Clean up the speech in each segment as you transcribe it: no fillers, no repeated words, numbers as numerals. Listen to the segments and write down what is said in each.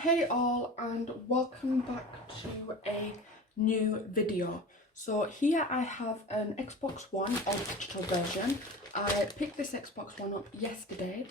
Hey all, and welcome back to a new video. So here I have an Xbox One or digital version. I picked this Xbox One up yesterday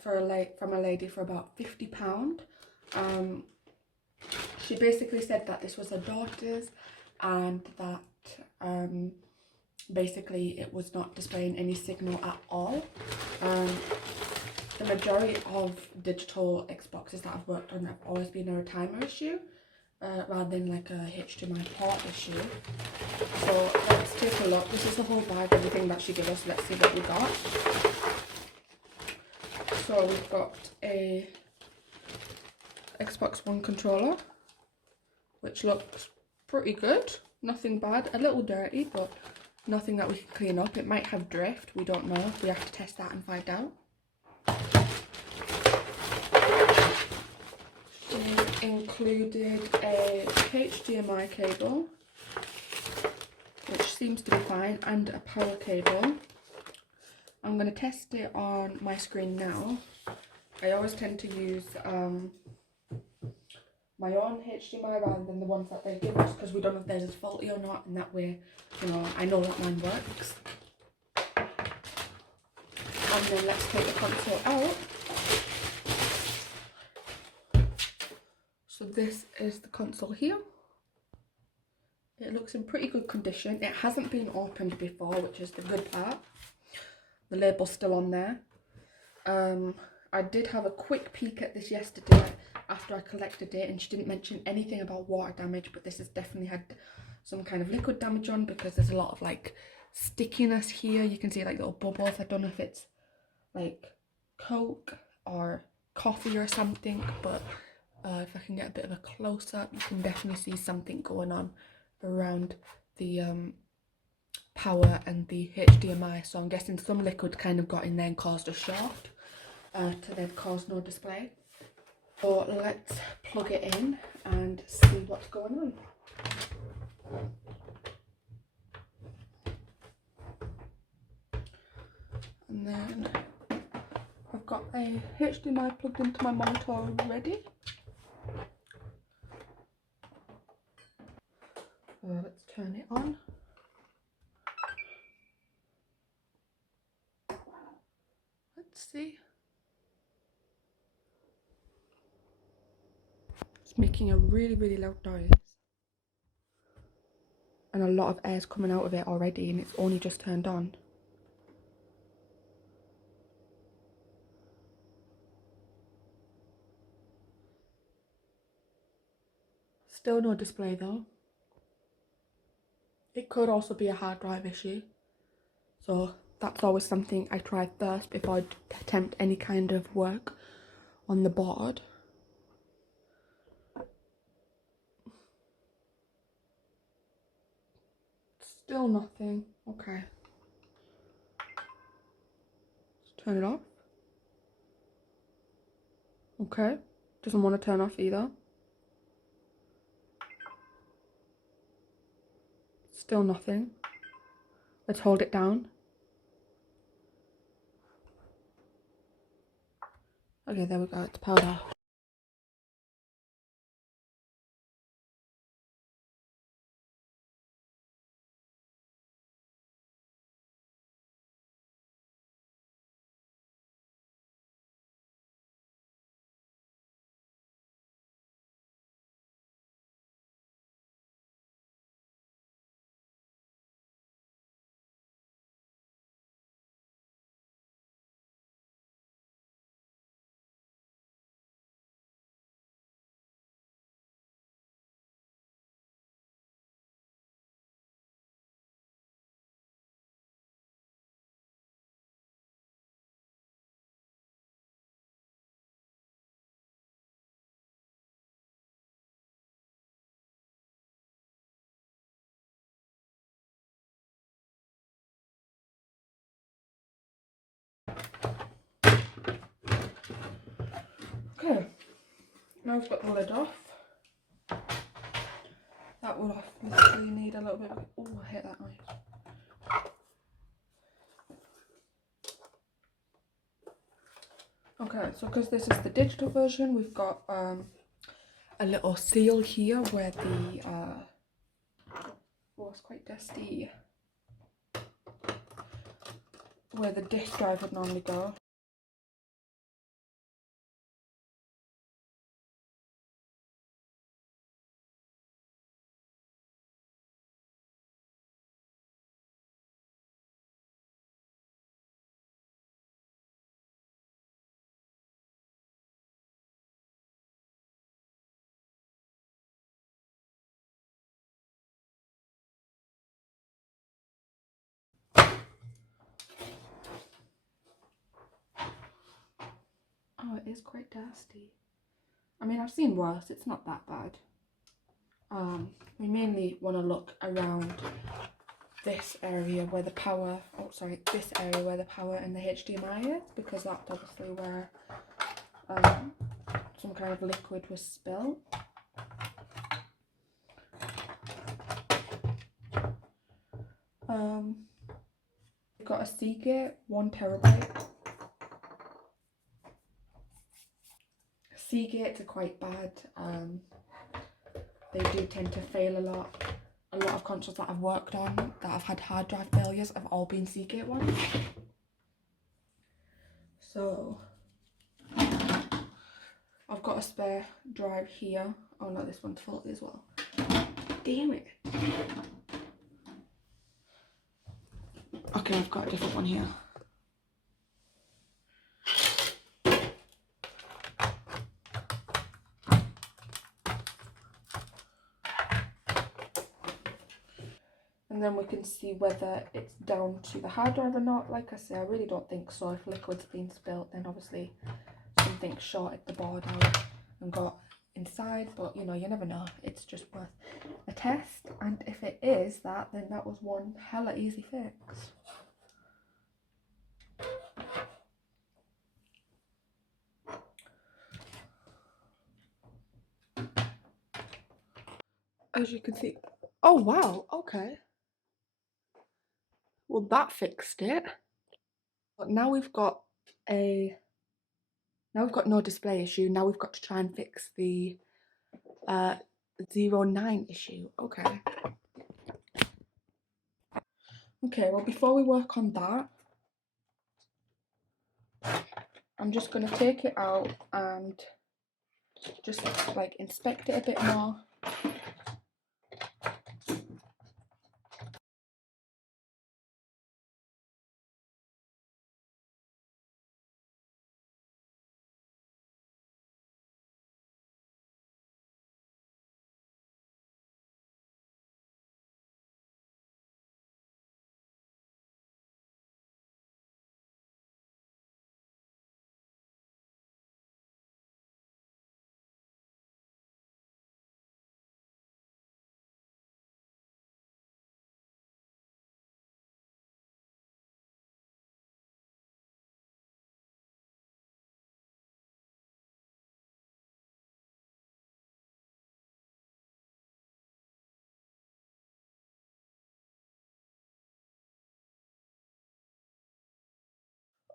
from a lady for about £50. She basically said that this was her daughter's and that basically it was not displaying any signal at all. The majority of digital Xboxes that I've worked on have always been a timer issue rather than like a HDMI port issue. So let's take a look. This is the whole bag, everything that she gave us. Let's see what we got. So we've got a Xbox One controller, which looks pretty good. Nothing bad, a little dirty, but nothing that we can clean up. It might have drift, we don't know. We have to test that and find out. She included a HDMI cable, which seems to be fine, and a power cable. I'm going to test it on my screen now. I always tend to use my own HDMI rather than the ones that they give us, because we don't know if theirs is faulty or not, and that way, you know, I know that mine works. And then let's take the console out. So this is the console here. It looks in pretty good condition. It hasn't been opened before, which is the good part. The label's still on there. I did have a quick peek at this yesterday after I collected it, and she didn't mention anything about water damage, but this has definitely had some kind of liquid damage on, because there's a lot of like stickiness here. You can see like little bubbles. I don't know if it's like Coke or coffee or something, but if I can get a bit of a close-up, you can definitely see something going on around the power and the HDMI. So I'm guessing some liquid kind of got in there and caused a short to then cause no display. So let's plug it in and see what's going on. And then I've got a HDMI plugged into my monitor already. Let's turn it on. Let's see. It's making a really loud noise. And a lot of air's coming out of it already, and it's only just turned on. Still no display though. It could also be a hard drive issue. So that's always something I try first before I attempt any kind of work on the board. Still nothing. Okay. Let's turn it off. Okay. Doesn't want to turn off either. Still nothing. Let's hold it down. Okay, there we go. It's powered off. Okay, now I've got the lid off. That will obviously need a little bit of... Oh, I hate that noise. Okay, so because this is the digital version, we've got a little seal here where the oh, it's quite dusty, where the disk drive would normally go. Oh, it is quite dusty. I mean, I've seen worse, it's not that bad. We mainly want to look around this area where the power, this area where the power and the HDMI is, because that's obviously where some kind of liquid was spilled. We've got a Seagate 1TB. Seagates are quite bad. They do tend to fail a lot. A lot of consoles that I've worked on that have had hard drive failures have all been Seagate ones. So I've got a spare drive here. Oh no, this one's faulty as well. Damn it. Okay, I've got a different one here. And then we can see whether it's down to the hard drive or not. Like I say, I really don't think so. If liquid's been spilt, then obviously something shorted the board out and got inside. But you know, you never know. It's just worth a test. And if it is that, then that was one hella easy fix. As you can see. Oh wow, okay. Well, that fixed it. But now we've got no display issue. Now we've got to try and fix the 09 issue. Okay. Okay, well, before we work on that, I'm just going to take it out and just like inspect it a bit more.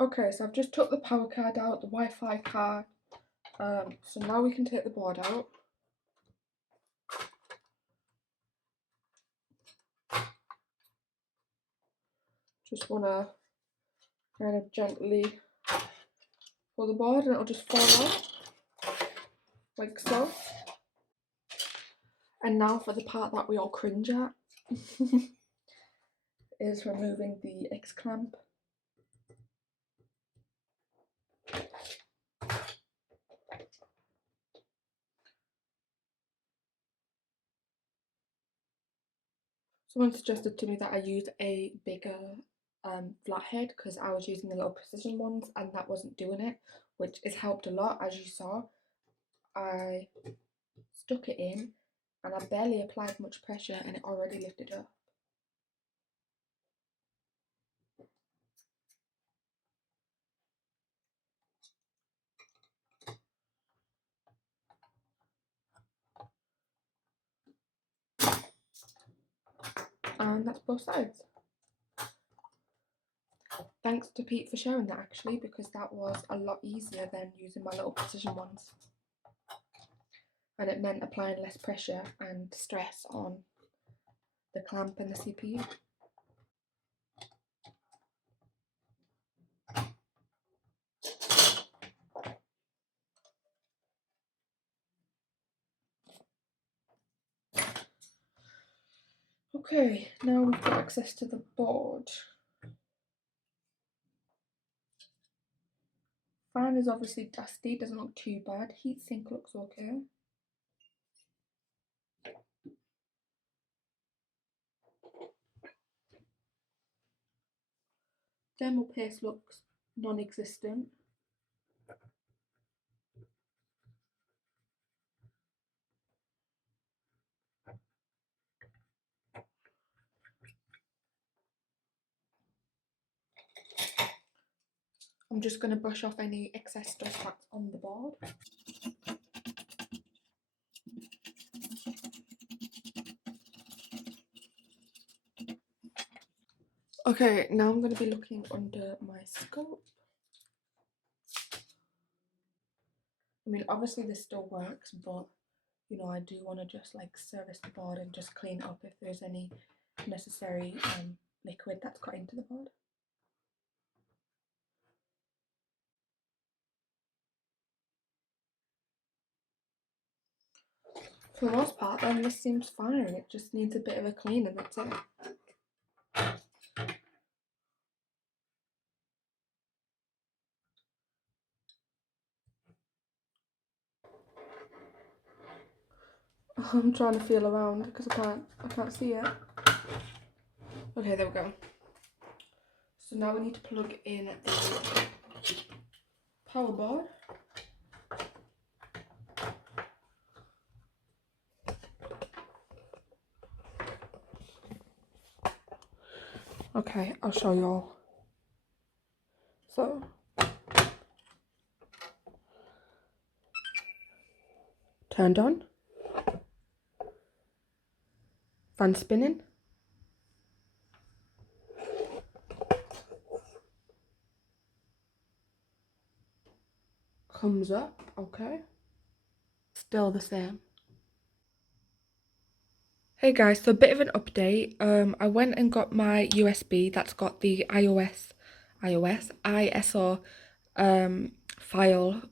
Okay, so I've just took the power card out, the Wi-Fi card. So now we can take the board out. Just want to kind of gently pull the board and it'll just fall out, like so. And now for the part that we all cringe at, is removing the X-clamp. Someone suggested to me that I use a bigger flathead because I was using the little precision ones and that wasn't doing it, which has helped a lot. As you saw, I stuck it in and I barely applied much pressure and it already lifted up. And that's both sides. Thanks to Pete for sharing that actually, because that was a lot easier than using my little precision ones. and it meant applying less pressure and stress on the clamp and the CPU. Okay, now we've got access to the board. Fan is obviously dusty, doesn't look too bad. Heatsink looks okay. Thermal paste looks non-existent. I'm just going to brush off any excess dust that's on the board. Okay, now I'm going to be looking under my scope. I mean, obviously this still works, but you know, I do want to just like service the board and just clean it up if there's any necessary liquid that's got into the board. For the most part, then this seems fine. It just needs a bit of a clean and that's it. I'm trying to feel around because I can't see it. Okay, there we go. So now we need to plug in the power board. Okay, I'll show you all. So, turned on. Fan spinning. Comes up, okay. Still the same. Hey guys, so a bit of an update. I went and got my USB that's got the ISO file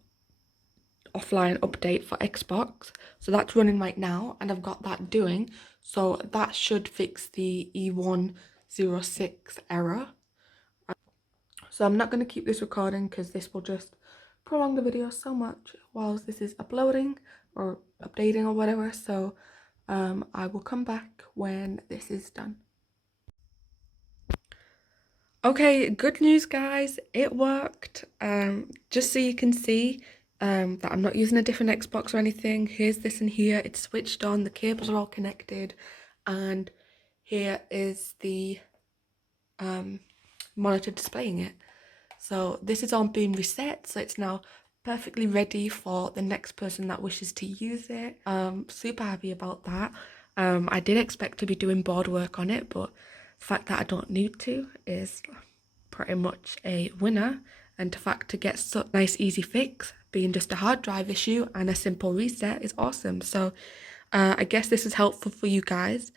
offline update for Xbox. So that's running right now and I've got that doing. So that should fix the E106 error. So I'm not going to keep this recording because this will just prolong the video so much whilst this is uploading or updating or whatever. So I will come back when this is done. Okay, good news guys, it worked. Just so you can see that I'm not using a different Xbox or anything. Here's this in here, it's switched on, the cables are all connected, and here is the monitor displaying it. So this is all being reset, so it's now perfectly ready for the next person that wishes to use it. Super happy about that. I did expect to be doing board work on it, but the fact that I don't need to is pretty much a winner. And the fact to get such a nice easy fix, being just a hard drive issue and a simple reset, is awesome. So I guess this is helpful for you guys.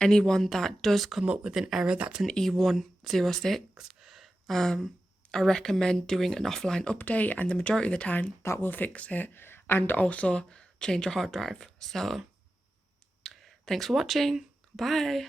Anyone that does come up with an error that's an E106, I recommend doing an offline update, and the majority of the time that will fix it, and also change your hard drive. So thanks for watching. Bye.